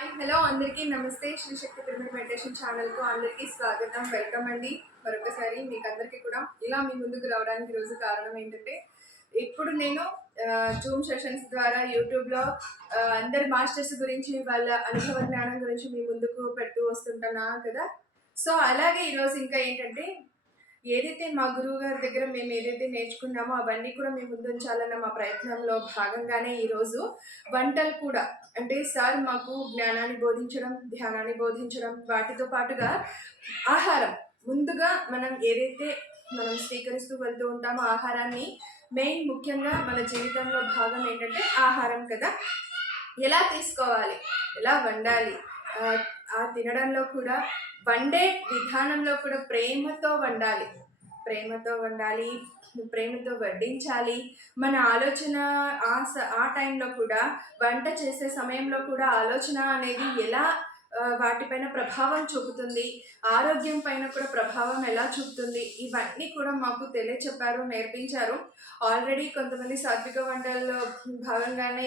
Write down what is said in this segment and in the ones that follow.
Hello అందరికీ నమస్తే. శ్రీ శక్తి pyramid meditation ఛానల్కు అందరికీ స్వాగతం, వెల్కమ్ అండి. మరొకసారి మీకు అందరికీ కూడా ఇలా మీ ముందుకు రావడానికి రోజు కారణం ఏంటంటే, ఇప్పుడు నేను జూమ్ సెషన్స్ ద్వారా యూట్యూబ్లో అందరి మాస్టర్స్ గురించి వాళ్ళ అనుభవ జ్ఞానం గురించి మీ ముందుకు పెడుతూ వస్తుంటున్నా కదా. సో అలాగే ఈరోజు ఇంకా ఏంటంటే, ఏదైతే మా గురువు గారి దగ్గర మేము ఏదైతే నేర్చుకున్నామో అవన్నీ కూడా మేము ముందుంచాలన్న మా ప్రయత్నంలో భాగంగానే ఈరోజు వంటలు కూడా, అంటే సార్ మాకు జ్ఞానాన్ని బోధించడం, ధ్యానాన్ని బోధించడం, వాటితో పాటుగా ఆహారం ముందుగా మనం ఏదైతే మనం స్వీకరిస్తూ వెళ్తూ ఉంటామో ఆహారాన్ని మెయిన్ ముఖ్యంగా మన జీవితంలో భాగం ఏంటంటే ఆహారం కదా. ఎలా తీసుకోవాలి, ఎలా వండాలి, ఆ తినడంలో కూడా వండే విధానంలో కూడా ప్రేమతో వండాలి, ప్రేమతో వడ్డించాలి. మన ఆలోచన ఆ టైంలో కూడా వంట చేసే సమయంలో కూడా ఆలోచన అనేది ఎలా వాటిపైన ప్రభావం చూపుతుంది, ఆరోగ్యం పైన కూడా ప్రభావం ఎలా చూపుతుంది, ఇవన్నీ కూడా మాకు తెలియచెప్పారు, నేర్పించారు. ఆల్రెడీ కొంతమంది సాత్విక వంటల్లో భాగంగానే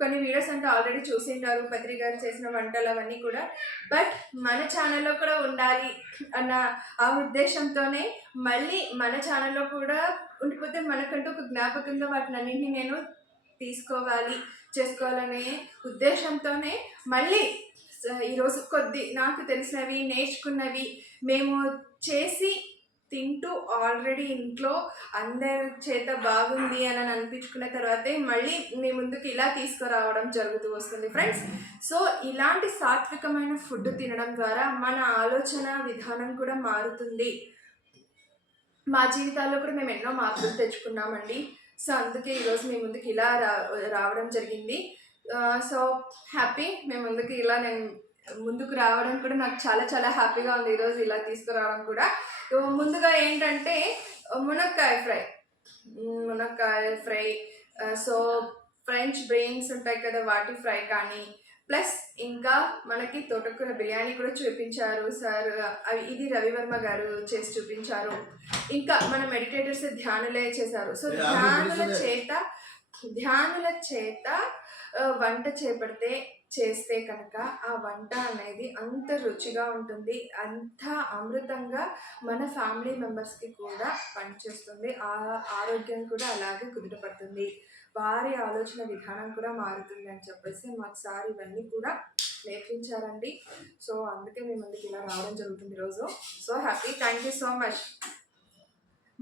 కొన్ని వీడియోస్ అంటే ఆల్రెడీ చూసింటారు, పత్రి గారు చేసిన వంటలు అవన్నీ కూడా. బట్ మన ఛానల్లో కూడా ఉండాలి అన్న ఆ ఉద్దేశంతోనే మళ్ళీ మన ఛానల్లో కూడా ఉండిపోతే మనకంటూ ఒక జ్ఞాపకంగా వాటిని అన్నింటినీ నేను చేసుకోవాలనే ఉద్దేశంతోనే మళ్ళీ ఈరోజు కొద్ది నాకు తెలిసినవి, నేర్చుకున్నవి మేము చేసి తింటూ ఆల్రెడీ ఇంట్లో అందరి చేత బాగుంది అని అనిపించుకున్న తర్వాతే మళ్ళీ మీ ముందుకు ఇలా తీసుకురావడం జరుగుతూ వస్తుంది ఫ్రెండ్స్. సో ఇలాంటి సాత్వికమైన ఫుడ్ తినడం ద్వారా మన ఆలోచన విధానం కూడా మారుతుంది. మా జీవితాల్లో కూడా మేము ఎన్నో మార్పులు తెచ్చుకున్నామండి. సో అందుకే ఈరోజు మీ ముందుకు ఇలా రావడం జరిగింది. సో హ్యాపీ, మేము ముందుకు ఇలా నేను ముందుకు రావడం కూడా నాకు చాలా చాలా హ్యాపీగా ఉంది ఈరోజు ఇలా తీసుకురావడం కూడా. ముందుగా ఏంటంటే మునక్కాయ ఫ్రై, సో ఫ్రెంచ్ బ్రెయిన్స్ ఉంటాయి కదా, వాటి ఫ్రై కానీ, ప్లస్ ఇంకా మనకి తోటకూర బిర్యానీ కూడా చూపించారు సార్. ఇది రవివర్మ గారు చేసి చూపించారు. ఇంకా మన మెడిటేటర్స్ ధ్యానులే చేశారు. సో ధ్యానుల చేత వంట చేస్తే కనుక ఆ వంట అనేది అంత రుచిగా ఉంటుంది, అంత అమృతంగా మన ఫ్యామిలీ మెంబర్స్కి కూడా పనిచేస్తుంది. ఆ ఆరోగ్యం కూడా అలాగే కుదుటపడుతుంది, వారి ఆలోచన విధానం కూడా మారుతుంది అని చెప్పేసి మాకు సార్ ఇవన్నీ కూడా నేర్పించారండి. సో అందుకే మీ ముందుకు ఇలా రావడం జరుగుతుంది ఈరోజు. So happy, thank you so much.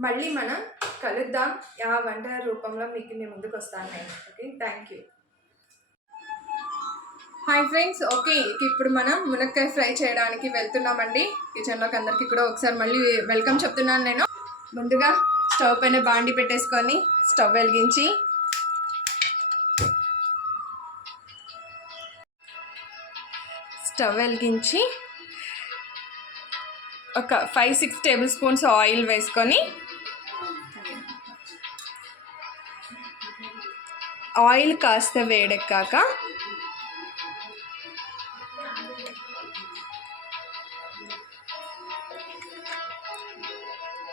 మళ్ళీ మనం కలుద్దాం, ఆ వంట రూపంలో మీకు మీ ముందుకు వస్తాను నేను. Okay, thank you. Hi friends, okay ఇప్పుడు మనం మునక్కాయ ఫ్రై చేయడానికి వెళ్తున్నామండి. కిచెన్లోకి అందరికీ కూడా ఒకసారి మళ్ళీ వెల్కమ్ చెప్తున్నాను నేను. ముందుగా స్టవ్ పైన బాండి పెట్టేసుకొని స్టవ్ వెలిగించి ఒక 5-6 టేబుల్ స్పూన్స్ ఆయిల్ వేసుకొని, ఆయిల్ కాస్త వేడెక్కాక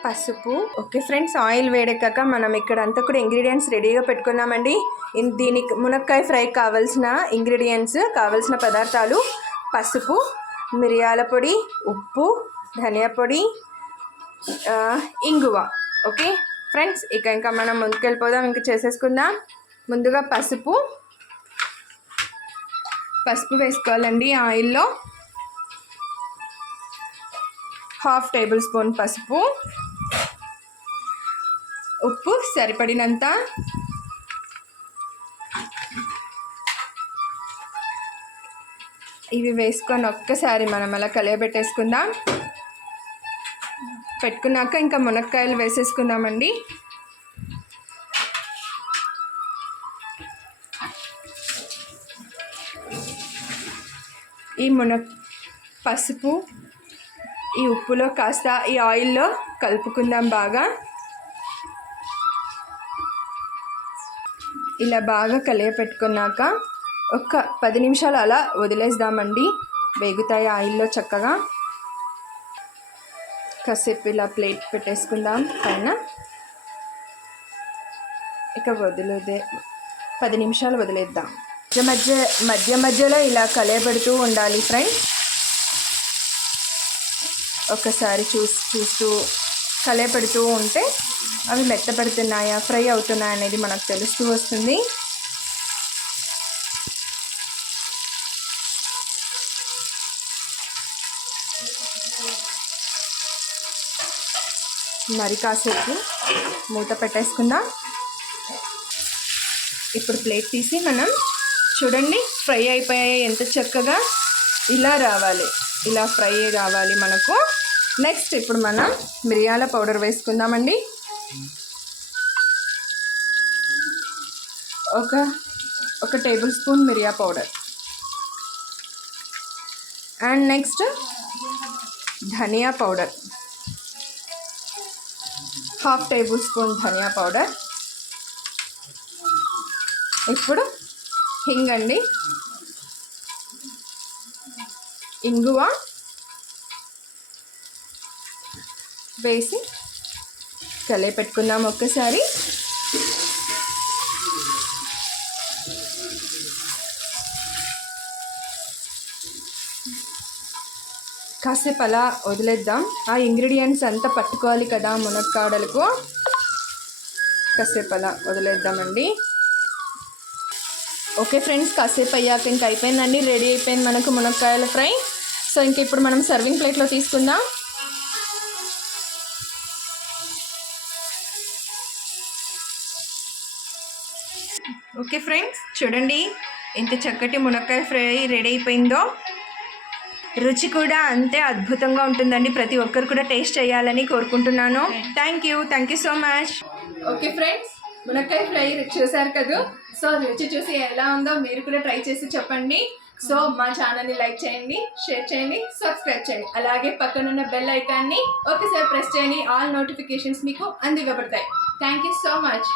పసుపు. ఓకే ఫ్రెండ్స్, ఆయిల్ వేడెక్కాక మనం ఇక్కడ అంతా కూడా ఇంగ్రీడియంట్స్ రెడీగా పెట్టుకున్నామండి. దీనికి మునక్కాయ ఫ్రై కావాల్సిన ఇంగ్రీడియంట్స్, కావాల్సిన పదార్థాలు: పసుపు, మిరియాల పొడి, ఉప్పు, ధనియా పొడి, ఇంగువ. ఓకే ఫ్రెండ్స్, ఇంకా మనం ముందుకెళ్ళిపోదాం, ఇంకా చేసేసుకుందాం. ముందుగా పసుపు వేసుకోవాలండి ఆయిల్లో. 1/2 టేబుల్ స్పూన్ పసుపు, ఉప్పు సరిపడినంత, ఇవి వేసుకొని ఒక్కసారి మనం అలా కలియబెట్టేసుకుందాం. పెట్టుకున్నాక ఇంకా మునక్కాయలు వేసేసుకుందామండి. ఈ పసుపు ఈ ఉప్పులో కాస్త ఈ ఆయిల్లో కలుపుకుందాం బాగా. ఇలా బాగా కలియపెట్టుకున్నాక ఒక 10 నిమిషాలు అలా వదిలేద్దామండి, వేగుతాయి ఆయిల్లో చక్కగా. కాసేపు ఇలా ప్లేట్ పెట్టేసుకుందాం పైన. ఇక 10 నిమిషాలు వదిలేద్దాం. మధ్యలో ఇలా కలయబెడుతూ ఉండాలి ఫ్రెండ్స్. ఒకసారి చూస్తూ కలయపెడుతూ ఉంటే అవి మెత్తపడుతున్నాయా ఫ్రై అవుతున్నాయా అనేది మనకు తెలుస్తూ వస్తుంది. మరి కాసేపు మూత పెట్టేసుకుందాం. ఇప్పుడు ప్లేట్ తీసి మనం చూడండి ఫ్రై అయిపోయాయి ఎంత చక్కగా. ఇలా రావాలి, ఇలా ఫ్రై రావాలి మనకు. నెక్స్ట్ ఇప్పుడు మనం మిరియాల పౌడర్ వేసుకుందామండి. ఒక టేబుల్ స్పూన్ మిరియా పౌడర్. అండ్ నెక్స్ట్ ధనియా పౌడర్, హాఫ్ టేబుల్ స్పూన్ ధనియా పౌడర్. ఇప్పుడు హింగ్ అండి, ఇంగువ వేసి కలిపెట్టుకుందాం ఒక్కసారి. కాసేపు అలా వదిలేద్దాం. ఆ ఇంగ్రీడియంట్స్ అంతా పట్టుకోవాలి కదా మునక్కాడలకు. కాసేపు అలా వదిలేద్దామండి. ఓకే ఫ్రెండ్స్, కాసేపు అయ్యాక ఇంక అయిపోయిందండి, రెడీ అయిపోయింది మనకు మునక్కాయల ఫ్రై. సో ఇంక ఇప్పుడు మనం సర్వింగ్ ప్లేట్లో తీసుకుందాం. ఓకే ఫ్రెండ్స్, చూడండి ఎంత చక్కటి మునక్కాయ ఫ్రై రెడీ అయిపోయిందో. రుచి కూడా అంతే అద్భుతంగా ఉంటుందండి. ప్రతి ఒక్కరు కూడా టేస్ట్ చేయాలని కోరుకుంటున్నాను. Thank you so much. Okay friends, మునక్కాయ ఫ్రై చూసారు కదా. సో రుచి చూసి ఎలా ఉందో మీరు కూడా ట్రై చేసి చెప్పండి. సో మా ఛానల్ని లైక్ చేయండి, షేర్ చేయండి, సబ్స్క్రైబ్ చేయండి. అలాగే పక్కనున్న బెల్ ఐకాన్ని ఒకసారి ప్రెస్ చేయండి. ఆల్ నోటిఫికేషన్స్ మీకు అందివ్వబడతాయి. Thank you so much.